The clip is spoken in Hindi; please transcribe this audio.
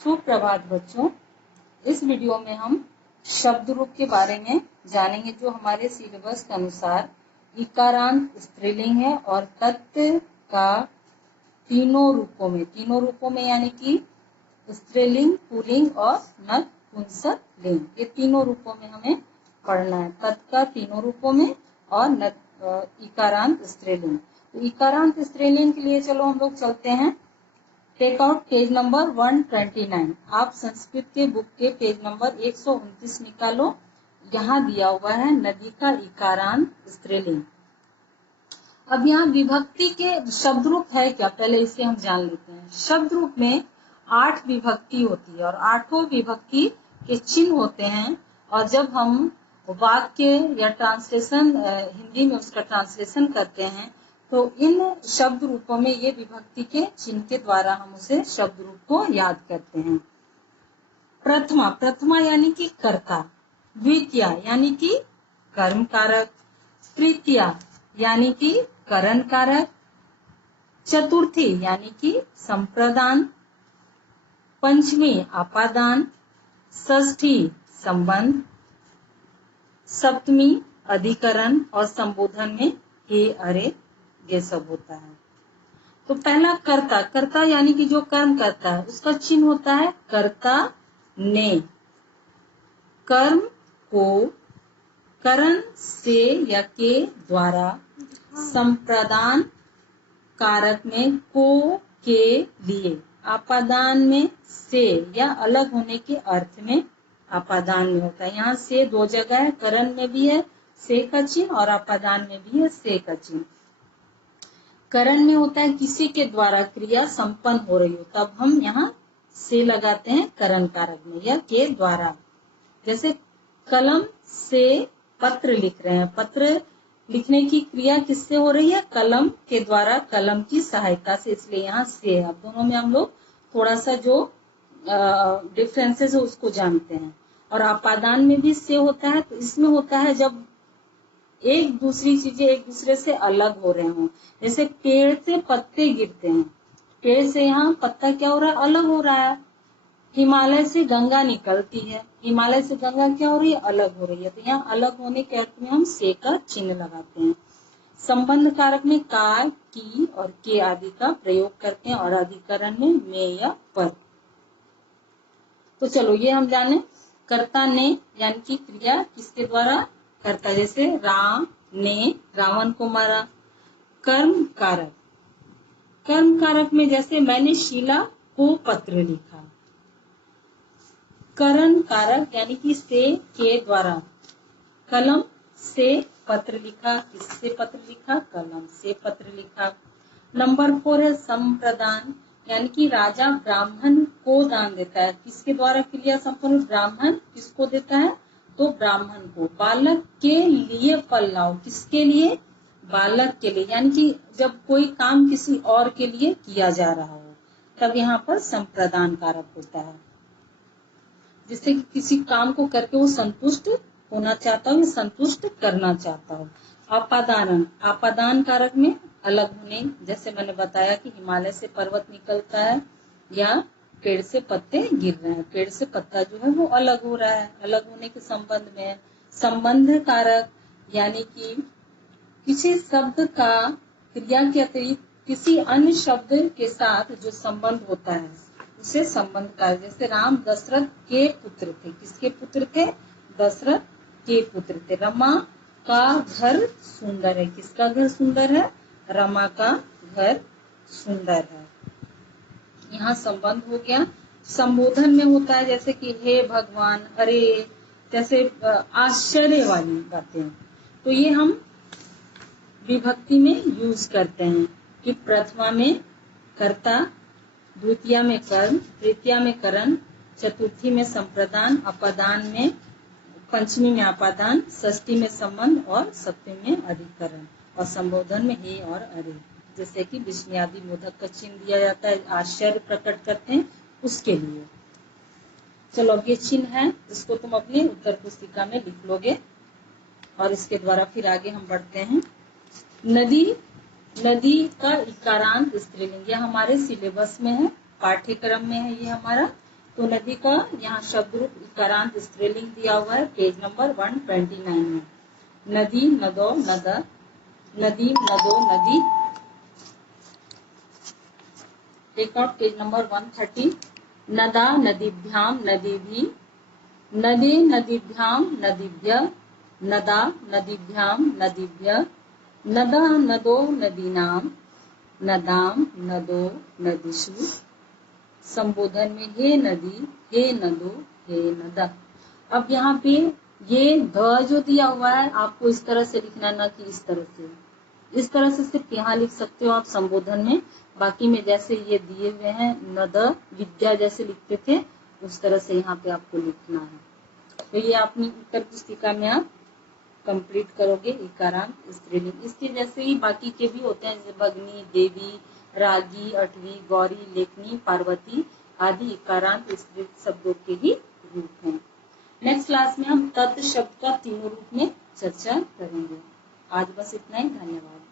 सुप्रभात बच्चों। इस वीडियो में हम शब्द रूप के बारे में जानेंगे जो हमारे सिलेबस के अनुसार इकारांत स्त्रीलिंग है और तत्व का तीनों रूपों में यानी कि स्त्रीलिंग, पुल्लिंग और नपुंसकलिंग, ये तीनों रूपों में हमें पढ़ना है। तत्व का तीनों रूपों में और इकारांत स्त्रीलिंग। तो इकारांत स्त्रीलिंग के लिए चलो हम लोग चलते हैं। Take out page number 129। आप संस्कृत के बुक के पेज नंबर 129 निकालो। यहाँ दिया हुआ है नदी का इकारांत स्त्रीलिंग। अब यहाँ विभक्ति के शब्द रूप है क्या, पहले इसे हम जान लेते हैं। शब्द रूप में 8 विभक्ति होती है और 8 विभक्ति के चिन्ह होते हैं। और जब हम वाक्य या ट्रांसलेशन हिंदी में उसका ट्रांसलेशन करते हैं तो इन शब्द रूपों में ये विभक्ति के चिन्ह के द्वारा हम उसे शब्द रूप को याद करते हैं। प्रथमा यानी कि कर्ता, द्वितीया यानी कि कर्म कारक, तृतीया यानी कि करण कारक, चतुर्थी यानी कि संप्रदान, पंचमी अपादान, षष्ठी संबंध, सप्तमी अधिकरण और संबोधन में हे अरे ये सब होता है। तो पहला कर्ता यानी कि जो कर्म करता है उसका चिन्ह होता है कर्ता ने। कर्म को करण से या के द्वारा, संप्रदान कारक में को के लिए, आपादान में से या अलग होने के अर्थ में आपादान में होता है। यहाँ से 2 जगह है, करण में भी है से का चिन्ह और आपादान में भी है से का चिन्ह। करण में होता है किसी के द्वारा क्रिया संपन्न हो रही हो, तब हम यहाँ से लगाते हैं करण कारक में या के द्वारा। जैसे कलम से पत्र लिख रहे हैं, पत्र लिखने की क्रिया किससे हो रही है, कलम के द्वारा, कलम की सहायता से, इसलिए यहाँ से है। अब दोनों में हम लोग थोड़ा सा जो डिफरेंसेस है उसको जानते हैं। और आपादान में भी से होता है, तो इसमें होता है जब एक दूसरी चीजें एक दूसरे से अलग हो रहे हों। जैसे पेड़ से पत्ते गिरते हैं, पेड़ से यहाँ पत्ता क्या हो रहा है, अलग हो रहा है। हिमालय से गंगा निकलती है, हिमालय से गंगा क्या हो रही है, अलग हो रही है। तो यहाँ अलग होने के अर्थ में हम से का चिन्ह लगाते हैं। संबंध कारक में का, की और के आदि का प्रयोग करते हैं और अधिकरण में या पर। तो चलो ये हम जाने। कर्ता ने यानी कि क्रिया किसके द्वारा करता, जैसे राम ने रावण को मारा। कर्म कारक में जैसे मैंने शीला को पत्र लिखा। करण कारक यानी कि से के द्वारा, कलम से पत्र लिखा, किससे पत्र लिखा, कलम से पत्र लिखा। नंबर 4 है संप्रदान यानी कि राजा ब्राह्मण को दान देता है, किसके द्वारा क्रिया संपन्न, ब्राह्मण किसको देता है, तो ब्राह्मण को। बालक के लिए फल लाओ, किसके लिए, बालक के लिए, यानी कि जब कोई काम किसी और के लिए किया जा रहा हो तब यहाँ पर संप्रदान कारक होता है, जिससे कि किसी काम को करके वो संतुष्ट होना चाहता हो, संतुष्ट करना चाहता हो। आपादान कारक में अलग होने, जैसे मैंने बताया कि हिमालय से पर्वत निकलता है या पेड़ से पत्ते गिर रहे हैं, पेड़ से पत्ता जो है वो अलग हो रहा है, अलग होने के संबंध में। संबंध कारक यानी कि किसी शब्द का क्रिया के अतिरिक्त किसी अन्य शब्द के साथ जो संबंध होता है उसे संबंध कारक। जैसे राम दशरथ के पुत्र थे, किसके पुत्र थे, दशरथ के पुत्र थे। रमा का घर सुंदर है, किसका घर सुंदर है, रमा का घर सुंदर है। यहाँ संबंध हो गया। संबोधन में होता है जैसे कि हे भगवान, अरे, जैसे आश्चर्य वाली बातें। तो ये हम विभक्ति में यूज करते हैं कि प्रथमा में कर्ता, द्वितीया में कर्म, तृतीया में करण, चतुर्थी में संप्रदान, अपादान में, पंचमी में आपादान, षष्ठी में संबंध और सप्तमी में अधिकरण और संबोधन में हे और अरे। जैसे कि विस्मयादि मोदक का चिन्ह दिया जाता है, आश्चर्य प्रकट करते हैं उसके लिए। चलो अब ये चिन्ह है, इसको तुम अपनी उत्तर पुस्तिका में लिख लोगे और इसके द्वारा फिर आगे हम बढ़ते हैं। नदी का इकारांत स्त्रीलिंग, यह हमारे सिलेबस में है, पाठ्यक्रम में है ये हमारा। तो नदी का यहाँ शब्द रूप इकारांत स्त्रीलिंग दिया हुआ है पेज नंबर 129 में। नदी, नदो, नद, नदी, नदो, नदी। Take out page number 130। नदा, नदीभ्याम, नदीभि, नदे, नदीभ्याम, नदीभ्य, नदा, नदीभ्याम, नदीभ्य, नदा, नदो, नदीनाम, नदाम, नदो, नदीषु। संबोधन में हे नदी, हे नदो, हे नदा। अब यहाँ पे ये ध जो दिया हुआ है आपको इस तरह से लिखना, ना कि इस तरह से। इस तरह से सिर्फ यहाँ लिख सकते हो आप संबोधन में, बाकी में जैसे ये दिए हुए हैं नद विद्या जैसे लिखते थे उस तरह से यहाँ पे आपको लिखना है। तो ये अपनी उत्तर पुस्तिका में आप कंप्लीट करोगे इकारांत स्त्रीलिंग। इसके जैसे ही बाकी के भी होते हैं, जैसे भगनी, देवी, रागी, अटवी, गौरी, लेखनी, पार्वती आदि इकारांत स्त्री शब्दों के ही रूप हैं। नेक्स्ट क्लास में हम तत् शब्द का तीनों रूप में चर्चा करेंगे। आज बस इतना ही, धन्यवाद।